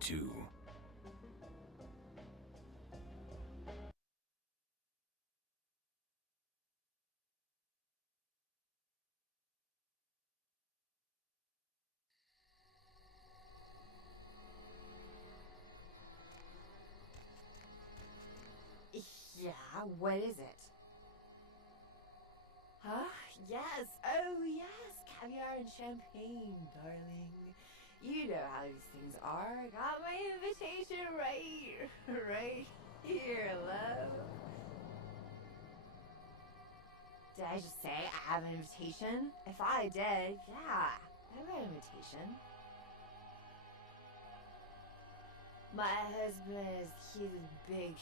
too. Yeah, what is it? Huh? Yes, oh yes, caviar and champagne, darling. You know how these things are. Got my invitation right here, love. Did I just say I have an invitation? If I did, yeah, I have an invitation. My husband he's a big,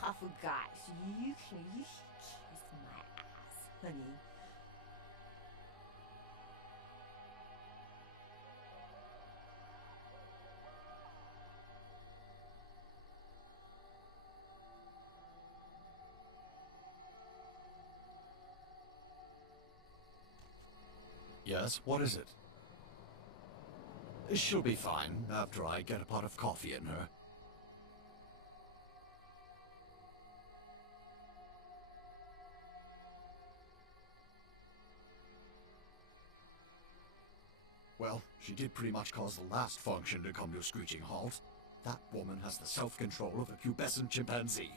tough guy, so you can kiss my ass, honey. Yes, what is it? She'll be fine after I get a pot of coffee in her. Well, she did pretty much cause the last function to come to a screeching halt. That woman has the self-control of a pubescent chimpanzee.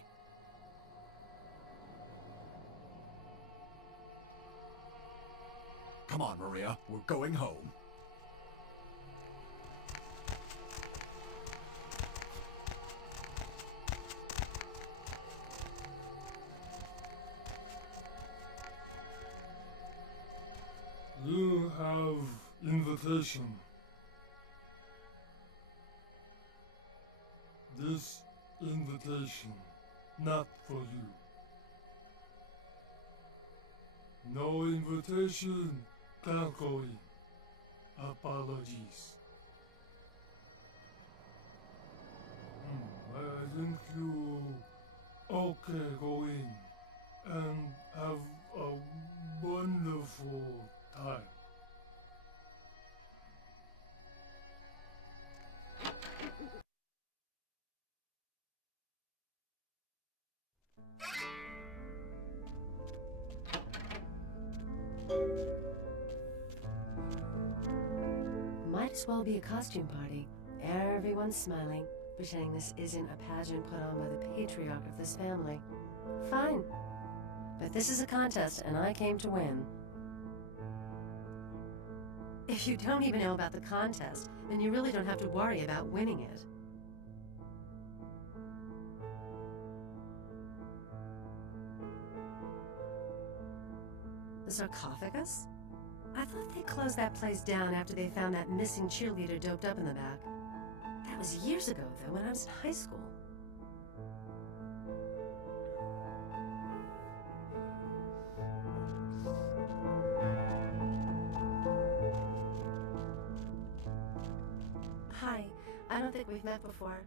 Come on, Maria, we're going home. You have invitation. This invitation, not for you. No invitation, can't go in. Apologies. I think you okay go in and have a wonderful time. Might as well be a costume party. Everyone's smiling, pretending this isn't a pageant put on by the patriarch of this family. Fine. But this is a contest, and I came to win. If you don't even know about the contest, then you really don't have to worry about winning it. The sarcophagus? I thought they closed that place down after they found that missing cheerleader doped up in the back. That was years ago, though, when I was in high school. Hi, I don't think we've met before.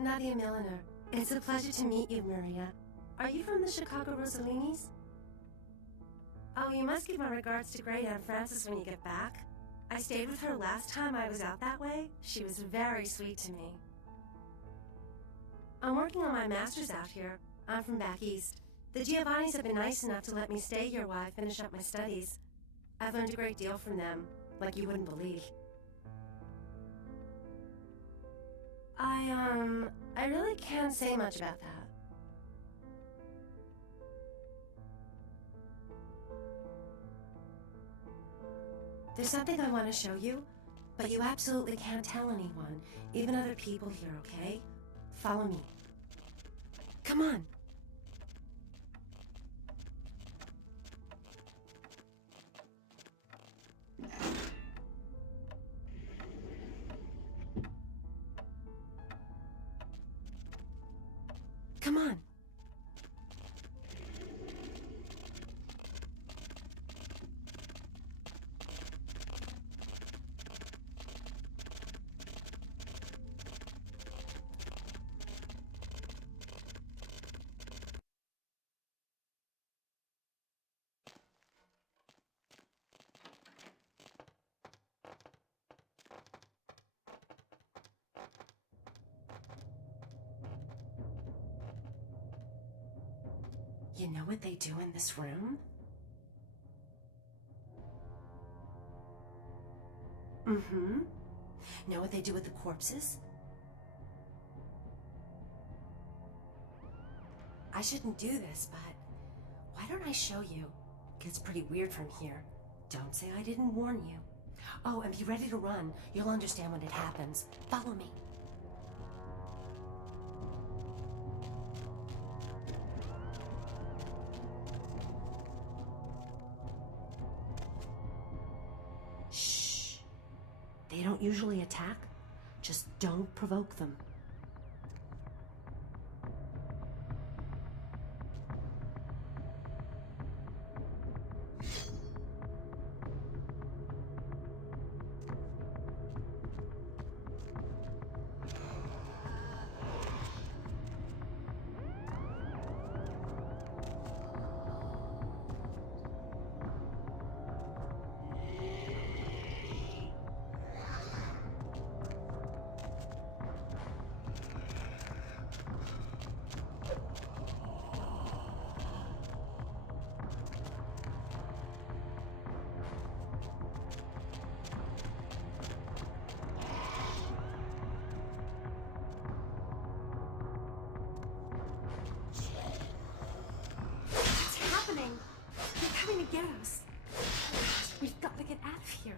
Nadia Milliner. It's a pleasure to meet you, Maria. Are you from the Chicago Rossellini's? Oh, you must give my regards to Great Aunt Frances when you get back. I stayed with her last time I was out that way. She was very sweet to me. I'm working on my master's out here. I'm from back east. The Giovannis have been nice enough to let me stay here while I finish up my studies. I've learned a great deal from them, like you wouldn't believe. I really can't say much about that. There's something I want to show you, but you absolutely can't tell anyone, even other people here, okay? Follow me. Come on. Come on. You know what they do in this room? Mm-hmm. Know what they do with the corpses? I shouldn't do this, but why don't I show you? Gets pretty weird from here. Don't say I didn't warn you. Oh, and be ready to run. You'll understand when it happens. Follow me. Shh. They don't usually attack. Just don't provoke them. They're coming to get us. We've got to get out of here.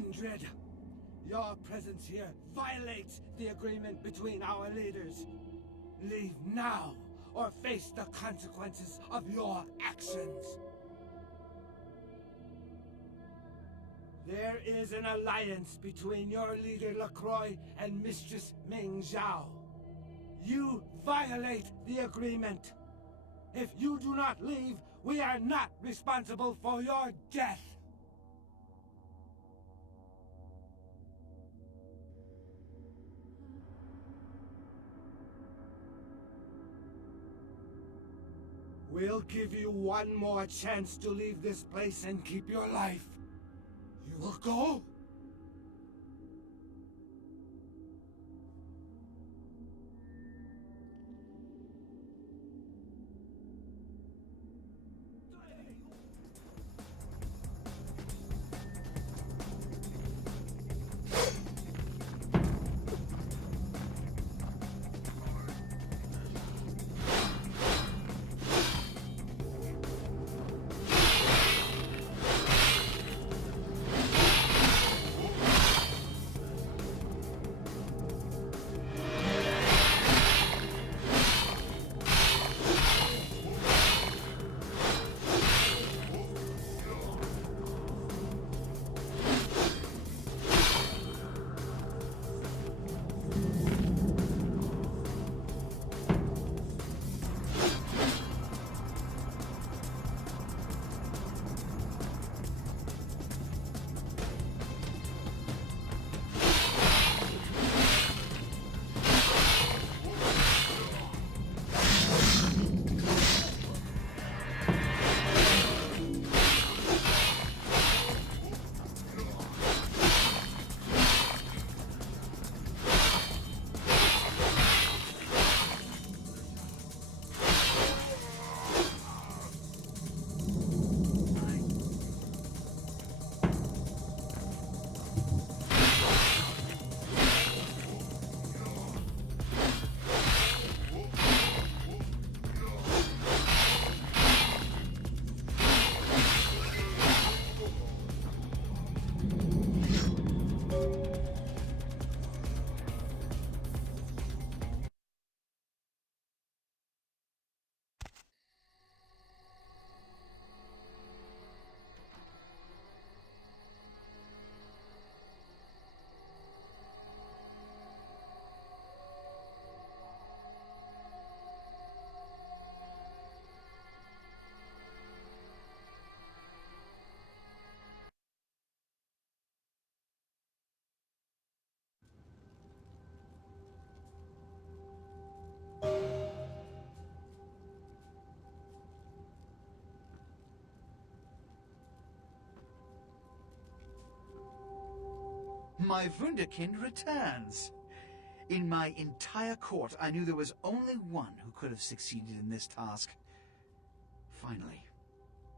Kindred! Your presence here violates the agreement between our leaders. Leave now, or face the consequences of your actions. There is an alliance between your leader LaCroix and Mistress Ming Zhao. You violate the agreement. If you do not leave, we are not responsible for your death. We'll give you one more chance to leave this place and keep your life. You will go? My Wunderkind returns. In my entire court, I knew there was only one who could have succeeded in this task. Finally,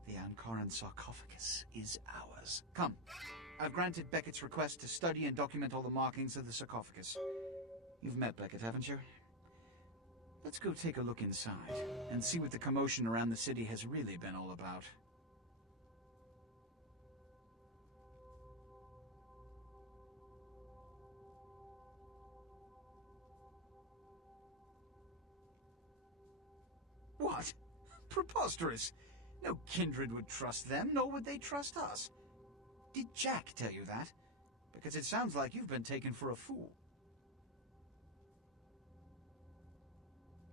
the Ankaran sarcophagus is ours. Come, I've granted Beckett's request to study and document all the markings of the sarcophagus. You've met Beckett, haven't you? Let's go take a look inside and see what the commotion around the city has really been all about. What? Preposterous! No kindred would trust them, nor would they trust us. Did Jack tell you that? Because it sounds like you've been taken for a fool.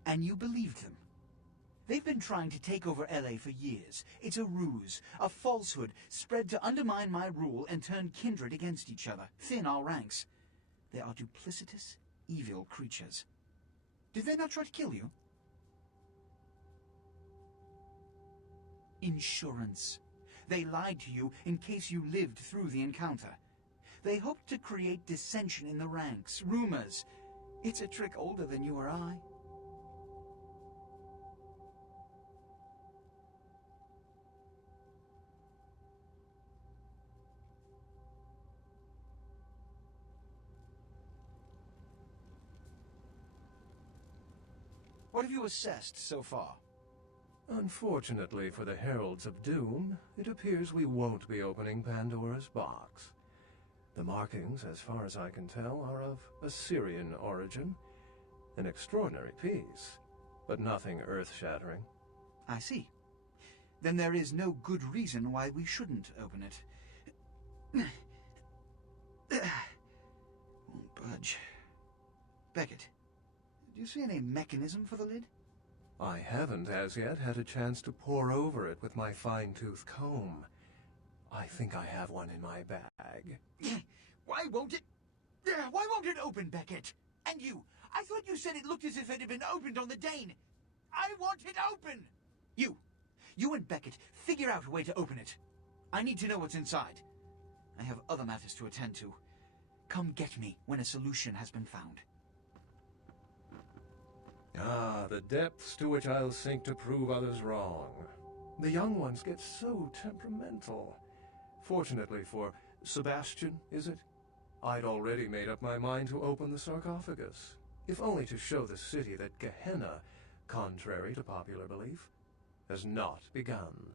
And you believed them. They've been trying to take over LA for years. It's a ruse, a falsehood, spread to undermine my rule and turn kindred against each other, thin our ranks. They are duplicitous, evil creatures. Did they not try to kill you? Insurance. They lied to you in case you lived through the encounter. They hoped to create dissension in the ranks, rumors. It's a trick older than you or I. What have you assessed so far? Unfortunately for the Heralds of Doom, it appears we won't be opening Pandora's box. The markings, as far as I can tell, are of Assyrian origin. An extraordinary piece, but nothing earth-shattering. I see. Then there is no good reason why we shouldn't open it. Won't budge. Beckett, do you see any mechanism for the lid? I haven't as yet had a chance to pore over it with my fine-tooth comb. I think I have one in my bag. Why won't it open, Beckett? And you, I thought you said it looked as if it had been opened on the Dane. I want it open! You and Beckett, figure out a way to open it. I need to know what's inside. I have other matters to attend to. Come get me when a solution has been found. Ah, the depths to which I'll sink to prove others wrong. The young ones get so temperamental. Fortunately for Sebastian, is it? I'd already made up my mind to open the sarcophagus, if only to show the city that Gehenna, contrary to popular belief, has not begun.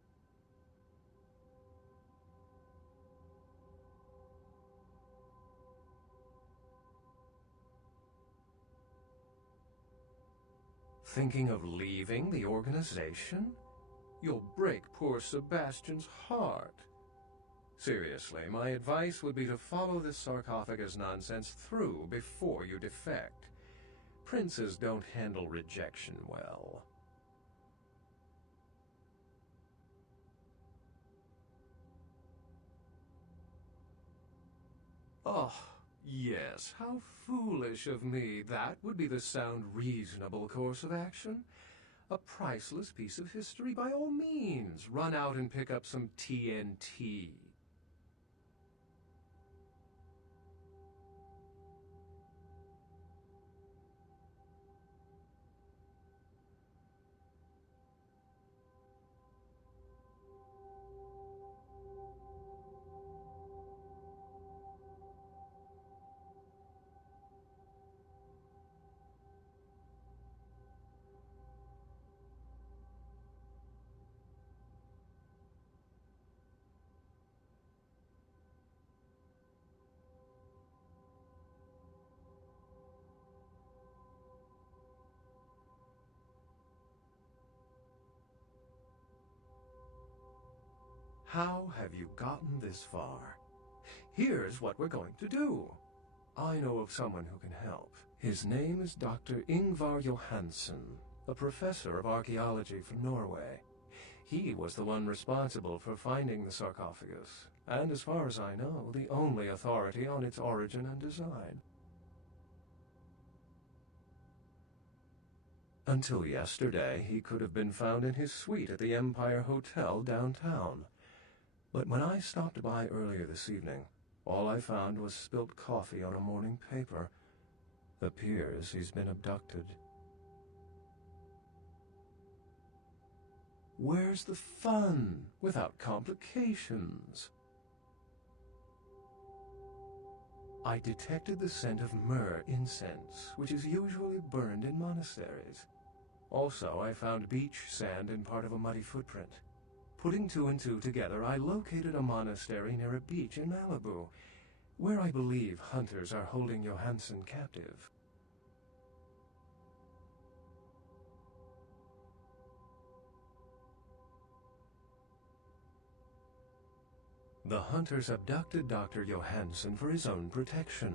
Thinking of leaving the organization? You'll break poor Sebastian's heart. Seriously, my advice would be to follow this sarcophagus nonsense through before you defect. Princes don't handle rejection well. Oh, yes, how foolish of me. That would be the sound, reasonable course of action. A priceless piece of history, by all means. Run out and pick up some TNT. How have you gotten this far? Here's what we're going to do. I know of someone who can help. His name is Dr. Ingvar Johansen, a professor of archaeology from Norway. He was the one responsible for finding the sarcophagus, and as far as I know, the only authority on its origin and design. Until yesterday, he could have been found in his suite at the Empire Hotel downtown. But when I stopped by earlier this evening, all I found was spilt coffee on a morning paper. Appears he's been abducted. Where's the fun, without complications? I detected the scent of myrrh incense, which is usually burned in monasteries. Also, I found beach sand in part of a muddy footprint. Putting two and two together, I located a monastery near a beach in Malibu, where I believe hunters are holding Johansen captive. The hunters abducted Dr. Johansen for his own protection,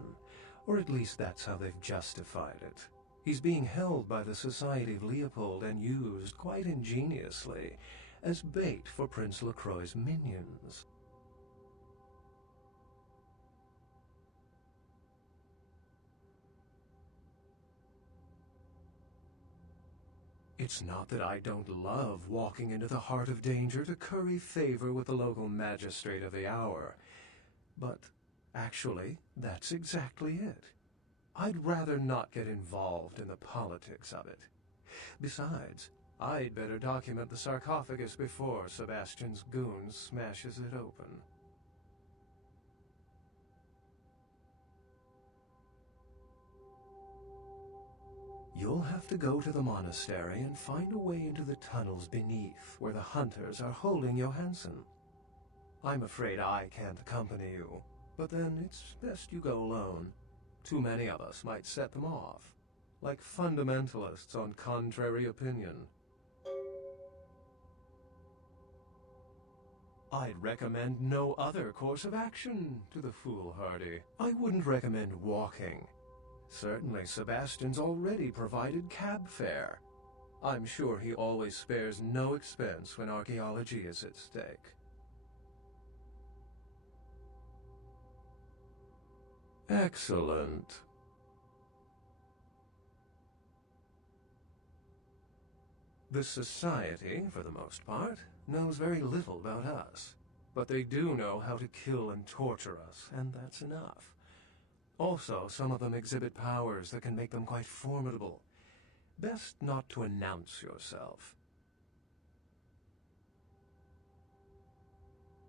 or at least that's how they've justified it. He's being held by the Society of Leopold and used, quite ingeniously, as bait for Prince LaCroix's minions. It's not that I don't love walking into the heart of danger to curry favor with the local magistrate of the hour, but actually, that's exactly it. I'd rather not get involved in the politics of it. Besides, I'd better document the sarcophagus before Sebastian's goon smashes it open. You'll have to go to the monastery and find a way into the tunnels beneath where the hunters are holding Johansen. I'm afraid I can't accompany you, but then it's best you go alone. Too many of us might set them off, like fundamentalists on contrary opinion. I'd recommend no other course of action to the foolhardy. I wouldn't recommend walking. Certainly Sebastian's already provided cab fare. I'm sure he always spares no expense when archaeology is at stake. Excellent. The Society, for the most part, knows very little about us. But they do know how to kill and torture us, and that's enough. Also, some of them exhibit powers that can make them quite formidable. Best not to announce yourself.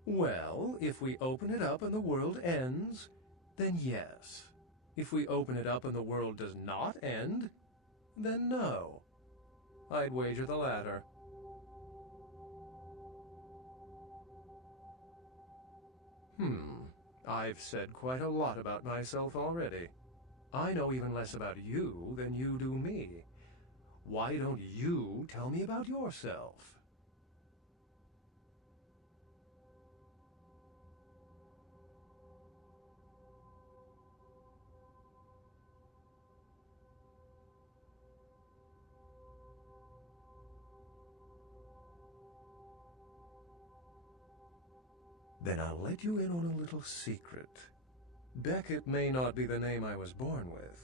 Well, if we open it up and the world ends, then yes. If we open it up and the world does not end, then no. I'd wager the latter. I've said quite a lot about myself already. I know even less about you than you do me. Why don't you tell me about yourself? Then I'll let you in on a little secret. Beckett may not be the name I was born with.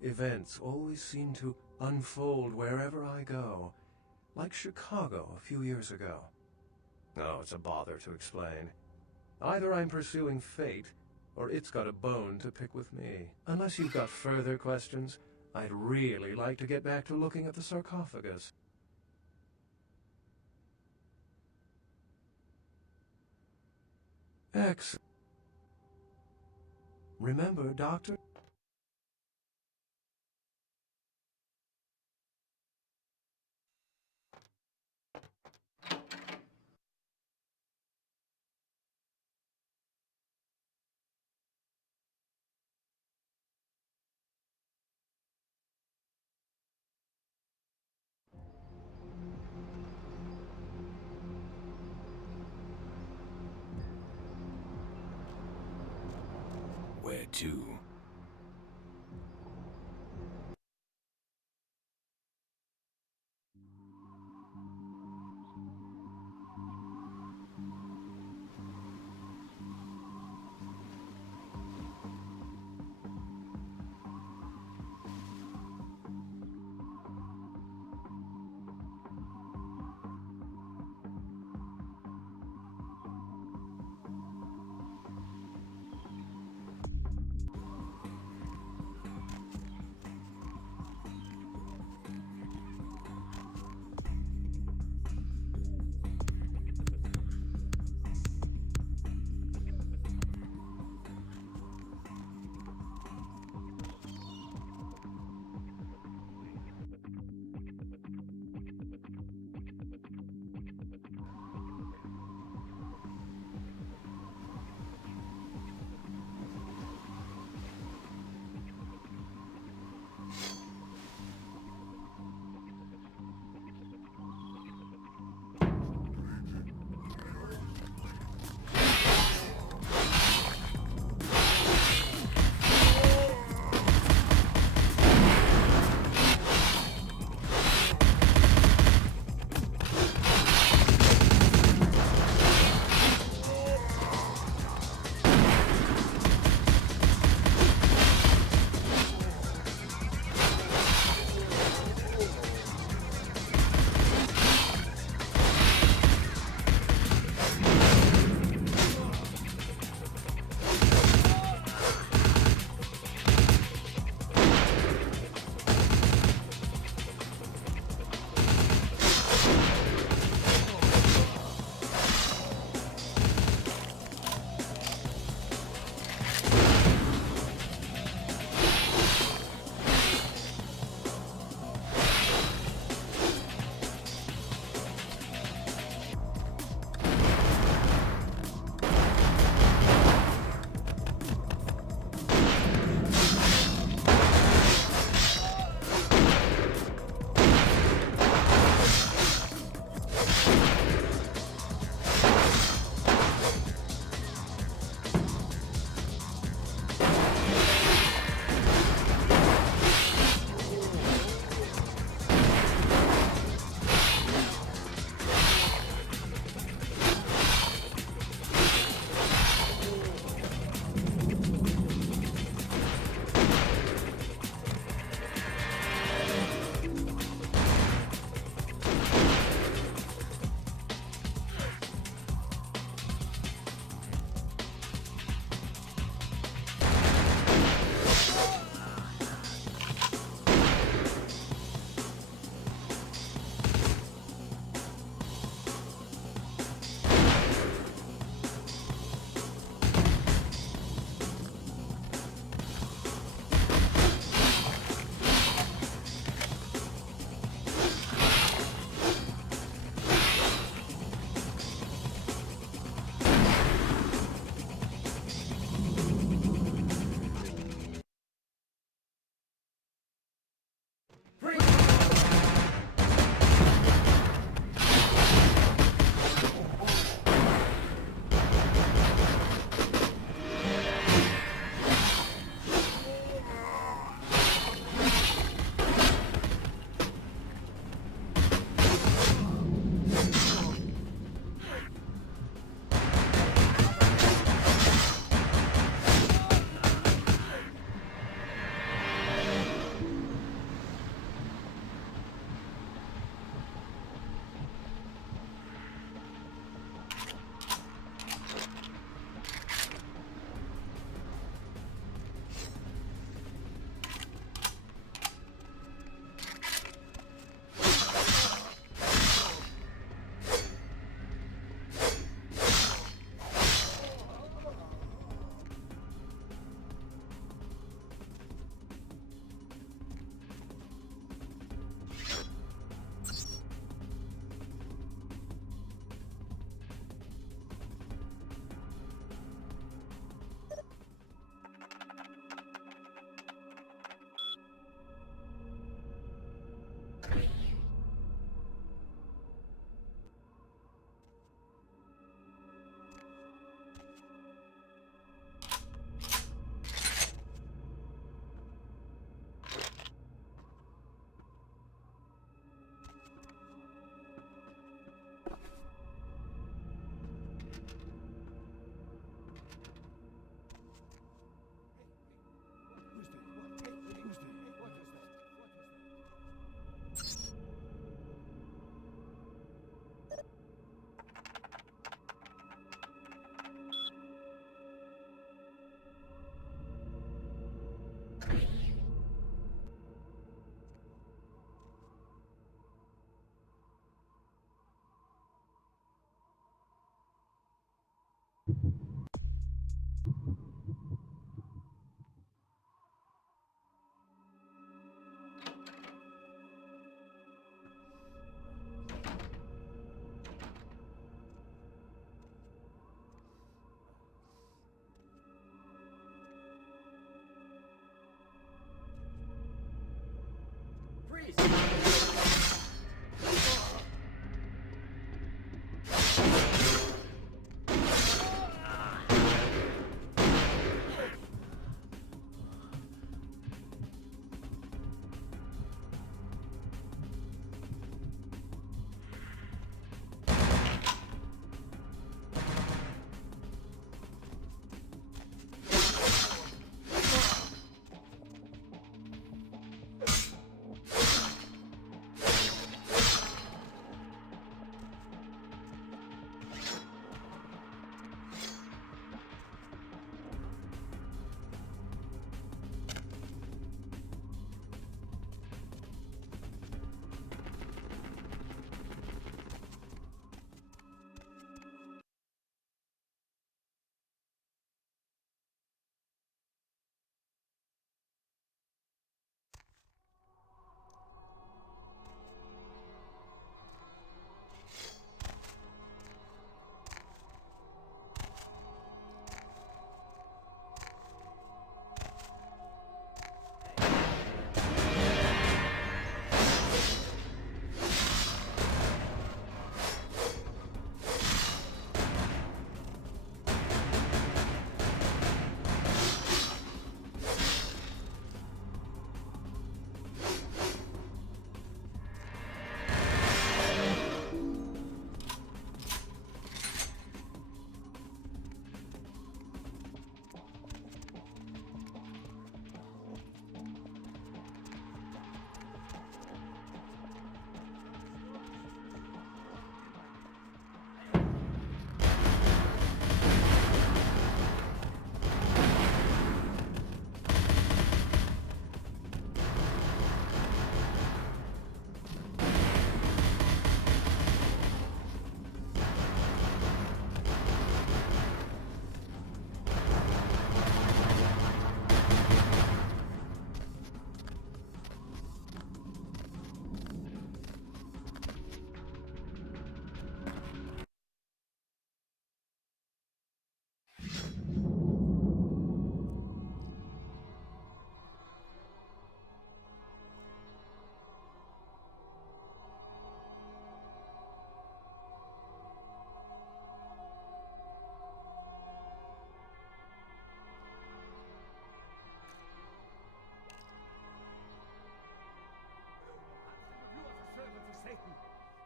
Events always seem to unfold wherever I go, like Chicago a few years ago. Oh, it's a bother to explain. Either I'm pursuing fate, or it's got a bone to pick with me. Unless you've got further questions, I'd really like to get back to looking at the sarcophagus. Excellent. Remember, Doctor? Where to?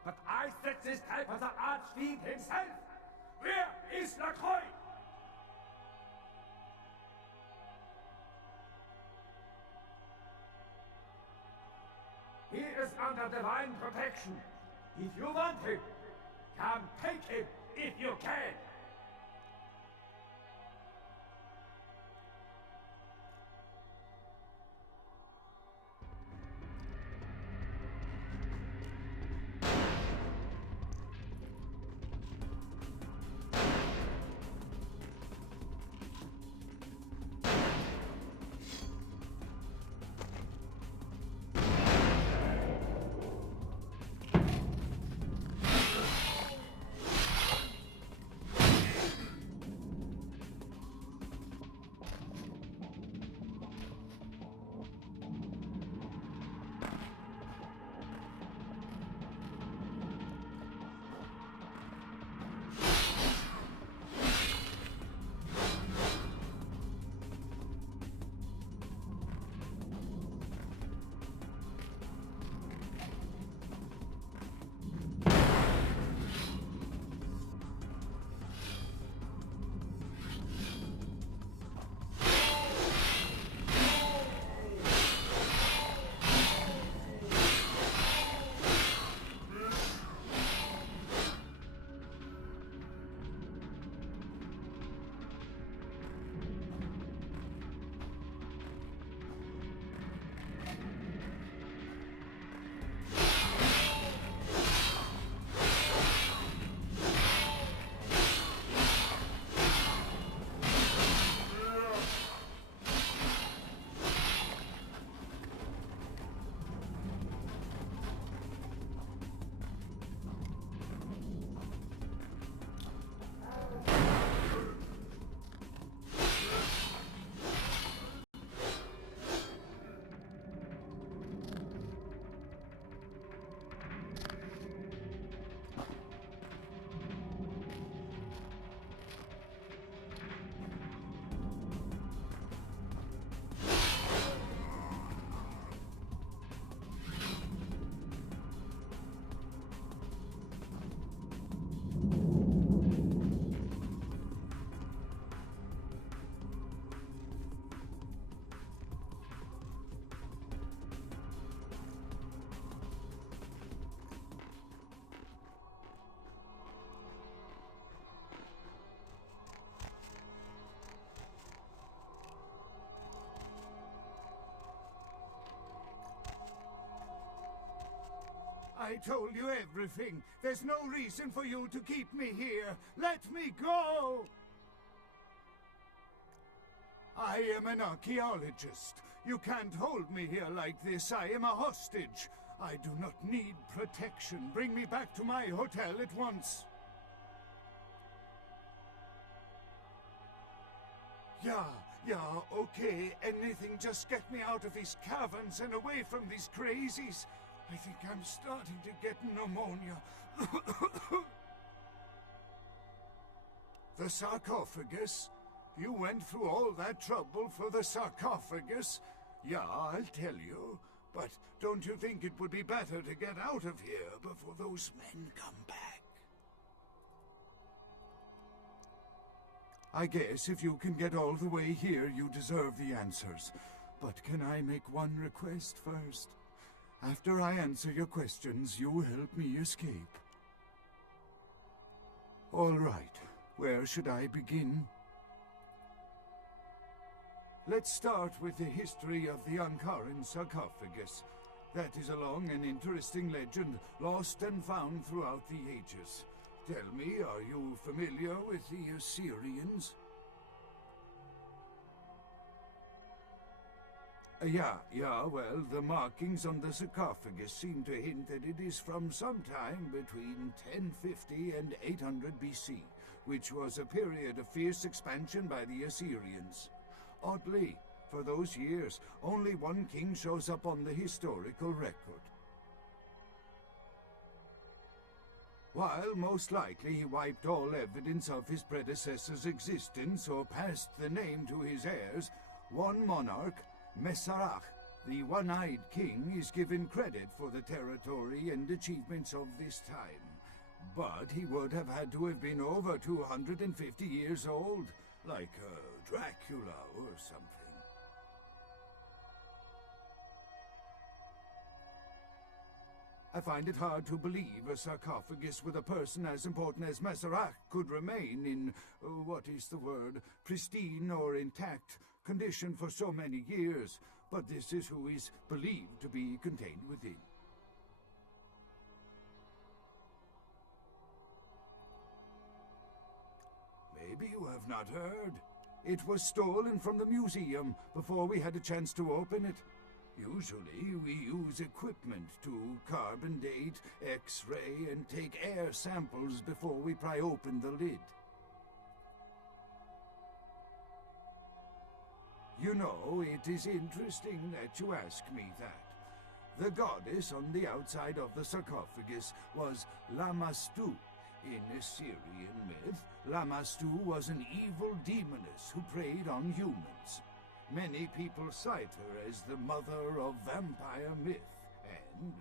But I set this type as the Archfiend himself! Where is LaCroix? He is under divine protection. If you want him, come take him if you can! I told you everything. There's no reason for you to keep me here. Let me go! I am an archaeologist. You can't hold me here like this. I am a hostage. I do not need protection. Bring me back to my hotel at once. Yeah, okay. Anything, just get me out of these caverns and away from these crazies. I think I'm starting to get pneumonia. The sarcophagus? You went through all that trouble for the sarcophagus? Yeah, I'll tell you. But don't you think it would be better to get out of here before those men come back? I guess if you can get all the way here, you deserve the answers. But can I make one request first? After I answer your questions, you help me escape. All right. Where should I begin? Let's start with the history of the Ankaran sarcophagus. That is a long and interesting legend, lost and found throughout the ages. Tell me, are you familiar with the Assyrians? Yeah, well, the markings on the sarcophagus seem to hint that it is from sometime between 1050 and 800 BC, which was a period of fierce expansion by the Assyrians. Oddly, for those years, only one king shows up on the historical record. While most likely he wiped all evidence of his predecessor's existence or passed the name to his heirs, one monarch, Masquerade, the one-eyed king, is given credit for the territory and achievements of this time. But he would have had to have been over 250 years old, like Dracula or something. I find it hard to believe a sarcophagus with a person as important as Masquerade could remain in, what is the word, pristine or intact condition for so many years, but this is who is believed to be contained within. Maybe you have not heard. It was stolen from the museum before we had a chance to open it. Usually, we use equipment to carbon date, X-ray, and take air samples before we pry open the lid. You know, it is interesting that you ask me that. The goddess on the outside of the sarcophagus was Lamastu. In Assyrian myth, Lamastu was an evil demoness who preyed on humans. Many people cite her as the mother of vampire myth, and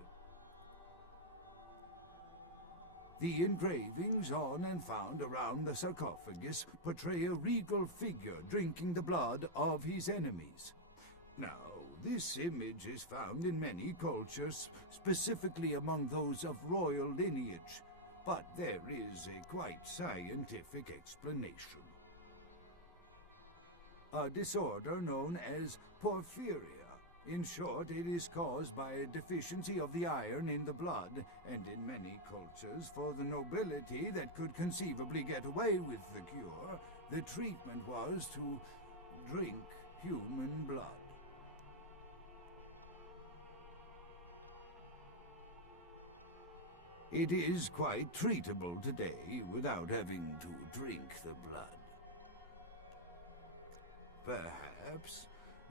the engravings on and found around the sarcophagus portray a regal figure drinking the blood of his enemies. Now, this image is found in many cultures, specifically among those of royal lineage, but there is a quite scientific explanation. A disorder known as porphyria. In short, it is caused by a deficiency of the iron in the blood, and in many cultures, for the nobility that could conceivably get away with the cure, the treatment was to drink human blood. It is quite treatable today without having to drink the blood. Perhaps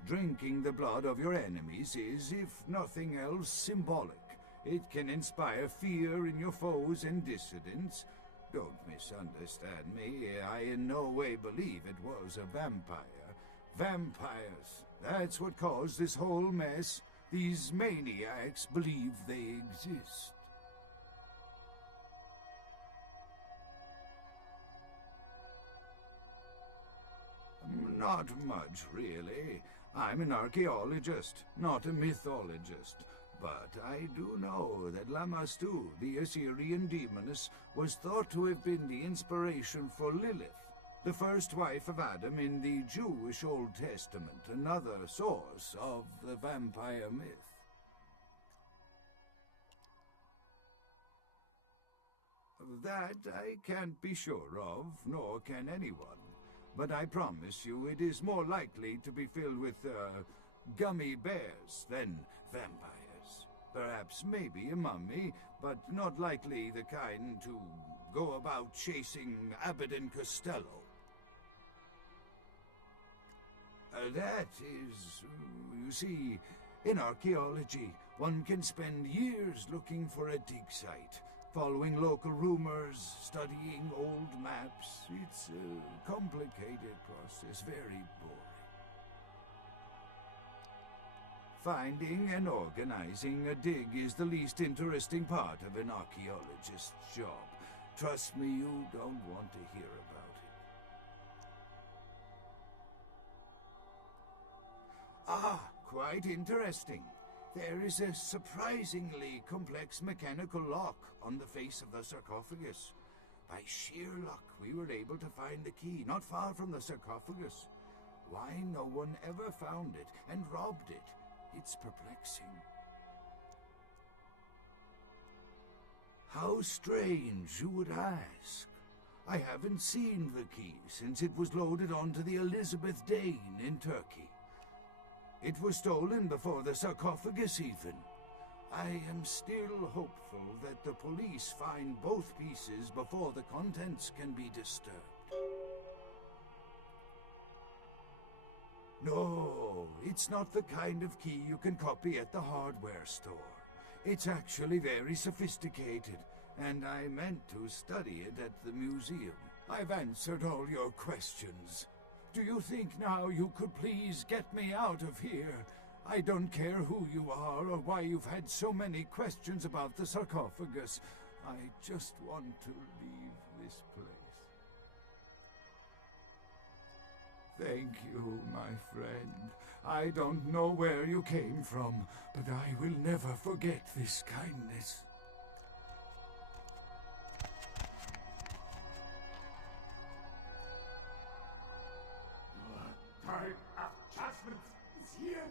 drinking the blood of your enemies is, if nothing else, symbolic. It can inspire fear in your foes and dissidents. Don't misunderstand me. I in no way believe it was a vampire. Vampires, that's what caused this whole mess. These maniacs believe they exist. Not much, really. I'm an archaeologist, not a mythologist. But I do know that Lamastu, the Assyrian demoness, was thought to have been the inspiration for Lilith, the first wife of Adam in the Jewish Old Testament, another source of the vampire myth. That I can't be sure of, nor can anyone. But I promise you it is more likely to be filled with, gummy bears than vampires. Perhaps maybe a mummy, but not likely the kind to go about chasing Abbott and Costello. That is, you see, in archaeology, one can spend years looking for a dig site, following local rumors, studying old maps. It's a complicated process, very boring. Finding and organizing a dig is the least interesting part of an archaeologist's job. Trust me, you don't want to hear about it. Ah, quite interesting. There is a surprisingly complex mechanical lock on the face of the sarcophagus. By sheer luck, we were able to find the key not far from the sarcophagus. Why no one ever found it and robbed it? It's perplexing. How strange, you would ask. I haven't seen the key since it was loaded onto the Elizabeth Dane in Turkey. It was stolen before the sarcophagus even. I am still hopeful that the police find both pieces before the contents can be disturbed. No, it's not the kind of key you can copy at the hardware store. It's actually very sophisticated, and I meant to study it at the museum. I've answered all your questions. Do you think now you could please get me out of here? I don't care who you are or why you've had so many questions about the sarcophagus. I just want to leave this place. Thank you, my friend. I don't know where you came from, but I will never forget this kindness. Time of judgment is here.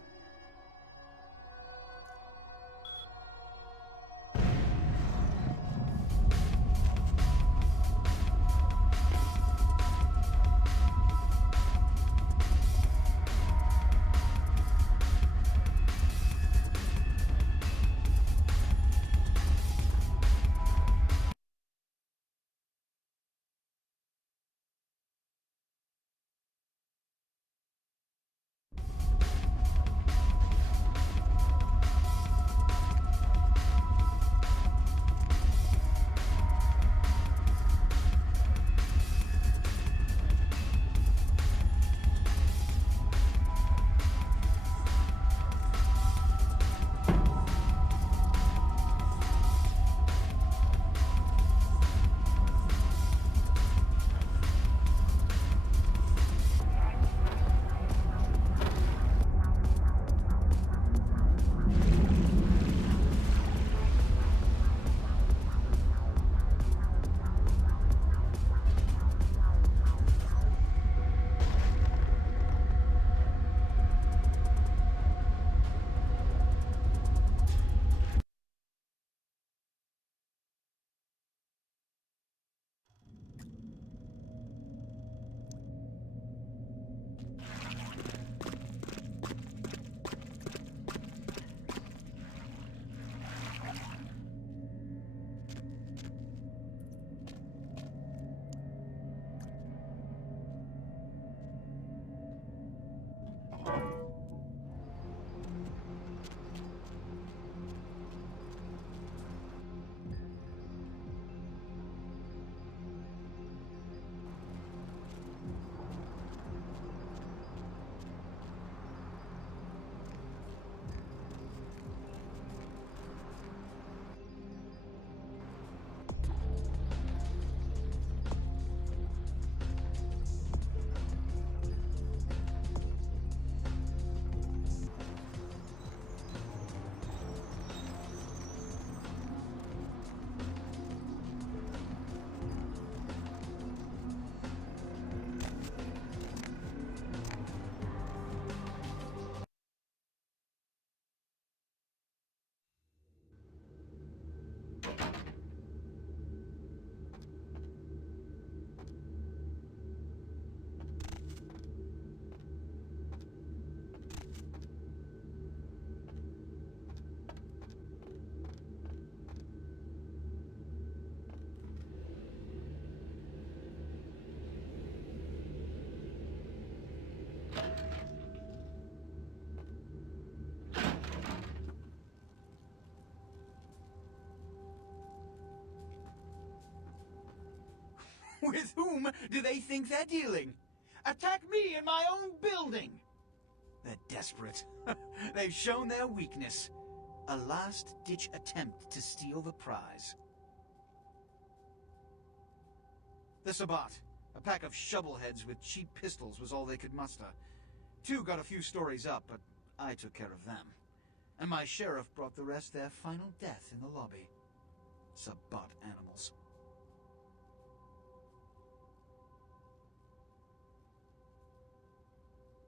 With whom do they think they're dealing? Attack me in my own building! They're desperate. They've shown their weakness. A last-ditch attempt to steal the prize. The Sabbat, a pack of shovelheads with cheap pistols, was all they could muster. Two got a few stories up, but I took care of them. And my sheriff brought the rest their final death in the lobby. Sabbat animals.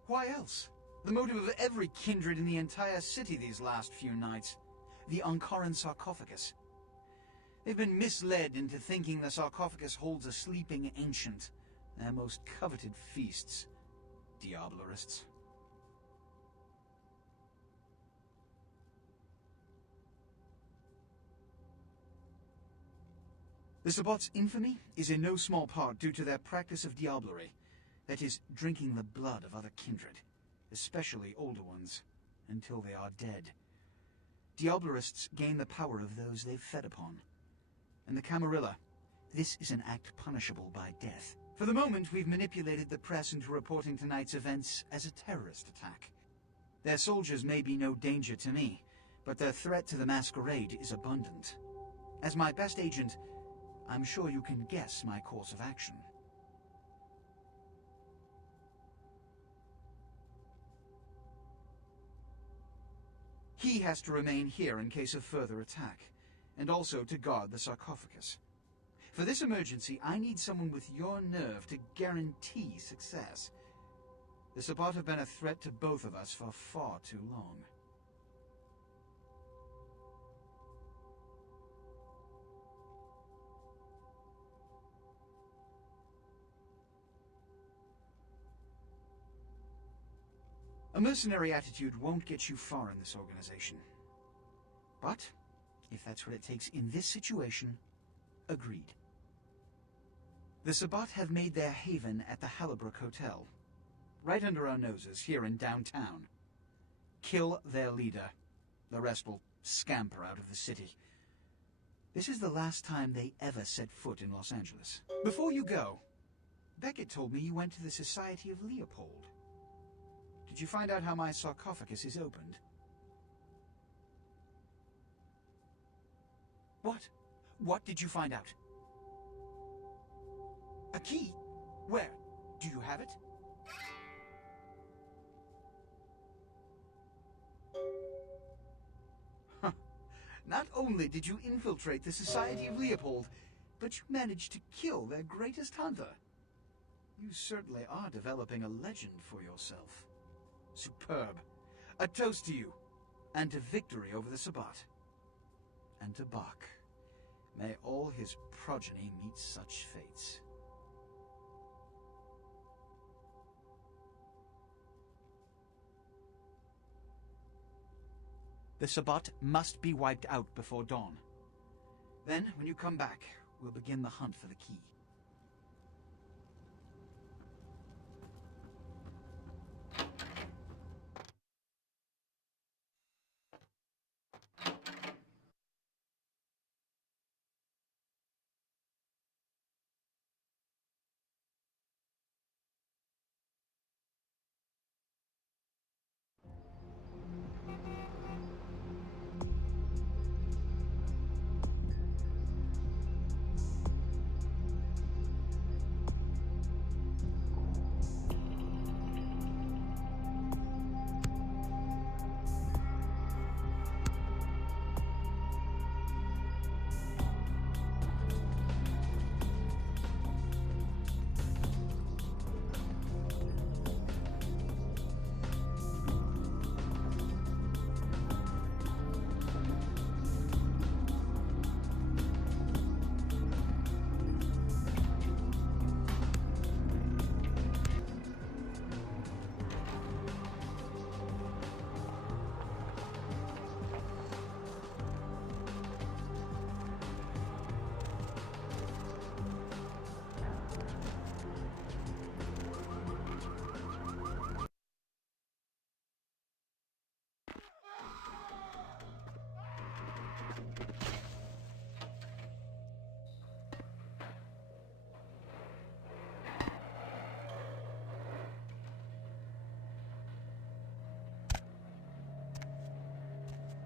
Why else? The motive of every kindred in the entire city these last few nights. The Ankaran sarcophagus. They've been misled into thinking the sarcophagus holds a sleeping ancient. Their most coveted feasts. Diablerists. The Sabbat's infamy is in no small part due to their practice of diablerie. That is, drinking the blood of other kindred, especially older ones, until they are dead. Diablerists gain the power of those they've fed upon. And the Camarilla, this is an act punishable by death. For the moment, we've manipulated the press into reporting tonight's events as a terrorist attack. Their soldiers may be no danger to me, but their threat to the Masquerade is abundant. As my best agent, I'm sure you can guess my course of action. He has to remain here in case of further attack, and also to guard the sarcophagus. For this emergency, I need someone with your nerve to guarantee success. The Sabbat have been a threat to both of us for far too long. A mercenary attitude won't get you far in this organization. But, if that's what it takes in this situation, agreed. The Sabbat have made their haven at the Hallibrook Hotel, right under our noses here in downtown. Kill their leader. The rest will scamper out of the city. This is the last time they ever set foot in Los Angeles. Before you go, Beckett told me you went to the Society of Leopold. Did you find out how my sarcophagus is opened? What? What did you find out? A key? Where? Do you have it? Huh. Not only did you infiltrate the Society of Leopold, but you managed to kill their greatest hunter. You certainly are developing a legend for yourself. Superb. A toast to you, and to victory over the Sabbat. And to Bach. May all his progeny meet such fates. The Sabbat must be wiped out before dawn. Then, when you come back, we'll begin the hunt for the key.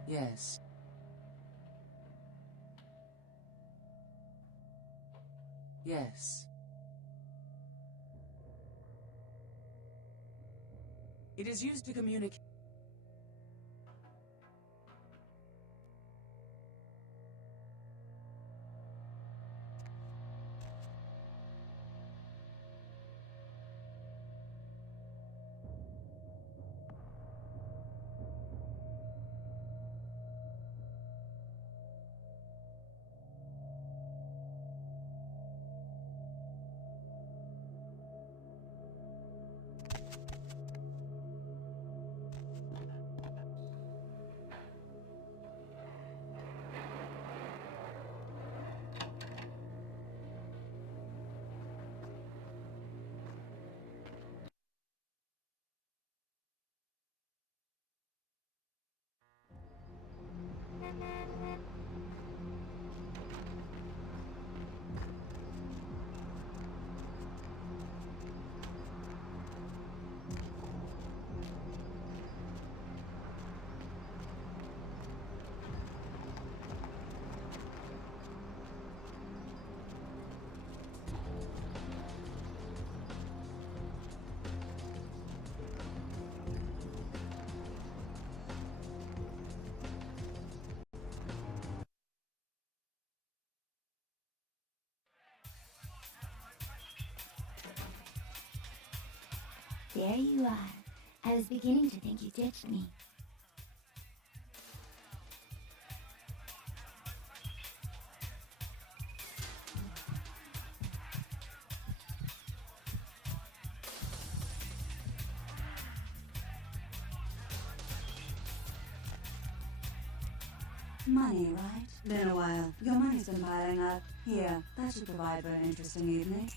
Yes. Yes. It is used to communicate. There you are. I was beginning to think you ditched me. Money, right? Been a while. Your money's been piling up. Here, that should provide for an interesting evening.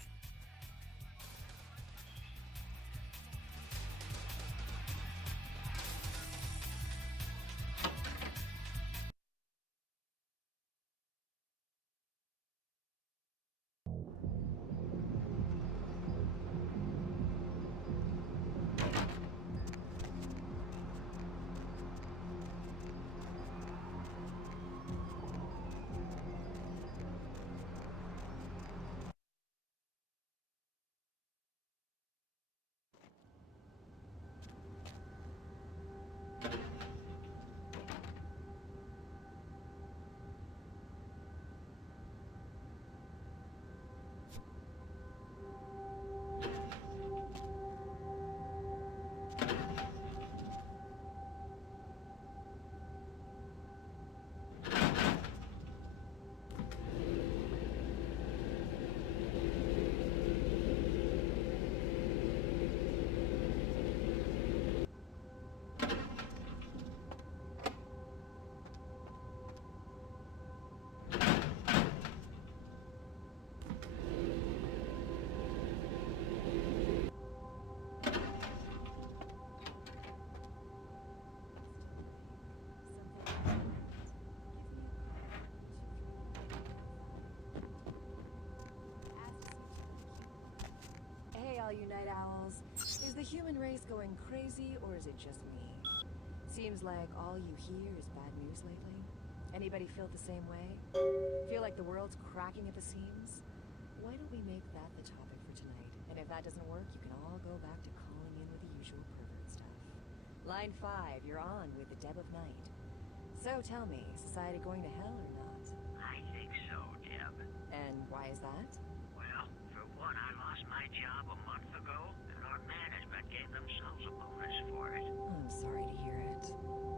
Hey, all you night owls. Is the human race going crazy, or is it just me? Seems like all you hear is bad news lately. Anybody feel the same way? Feel like the world's cracking at the seams? Why don't we make that the topic for tonight? And if that doesn't work, you can all go back to calling in with the usual pervert stuff. Line 5, you're on with the Deb of Night. So tell me, society going to hell or not? I think so, Deb. And why is that? Well, for one, I lost my job a month ago, and our management gave themselves a bonus for it. I'm sorry to hear it.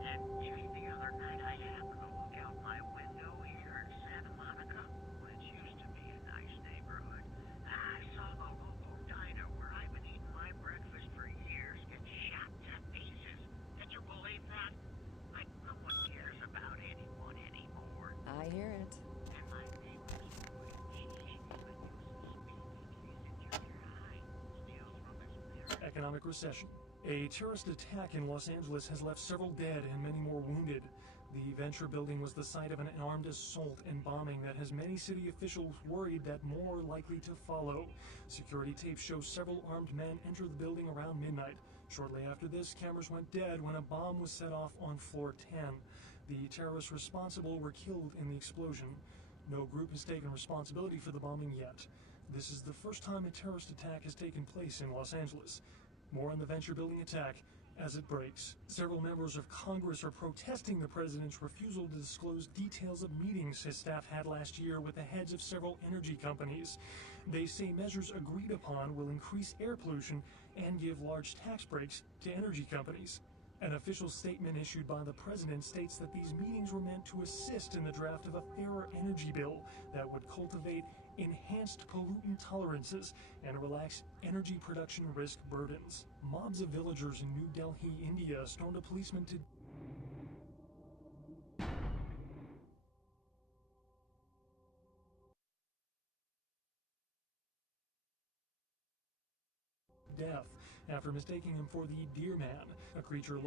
And just the other night, I happened to look out my window here in Santa Monica, which used to be a nice neighborhood. I saw the local diner where I've been eating my breakfast for years get shot to pieces. Can you believe that? Like, no one cares about anyone anymore. I hear it. And my neighbor's boy, she even uses speed in junior high, steals from his parents. Economic recession. A terrorist attack in Los Angeles has left several dead and many more wounded. The Venture building was the site of an armed assault and bombing that has many city officials worried that more are likely to follow. Security tape shows several armed men enter the building around midnight. Shortly after this, cameras went dead when a bomb was set off on floor 10. The terrorists responsible were killed in the explosion. No group has taken responsibility for the bombing yet. This is the first time a terrorist attack has taken place in Los Angeles. More on the venture building attack as it breaks. Several members of Congress are protesting the president's refusal to disclose details of meetings his staff had last year with the heads of several energy companies. They say measures agreed upon will increase air pollution and give large tax breaks to energy companies. An official statement issued by the president states that these meetings were meant to assist in the draft of a fairer energy bill that would cultivate enhanced pollutant tolerances and relax energy production risk burdens. Mobs of villagers in New Delhi, India stormed a policeman to death after mistaking him for the Deer Man, a creature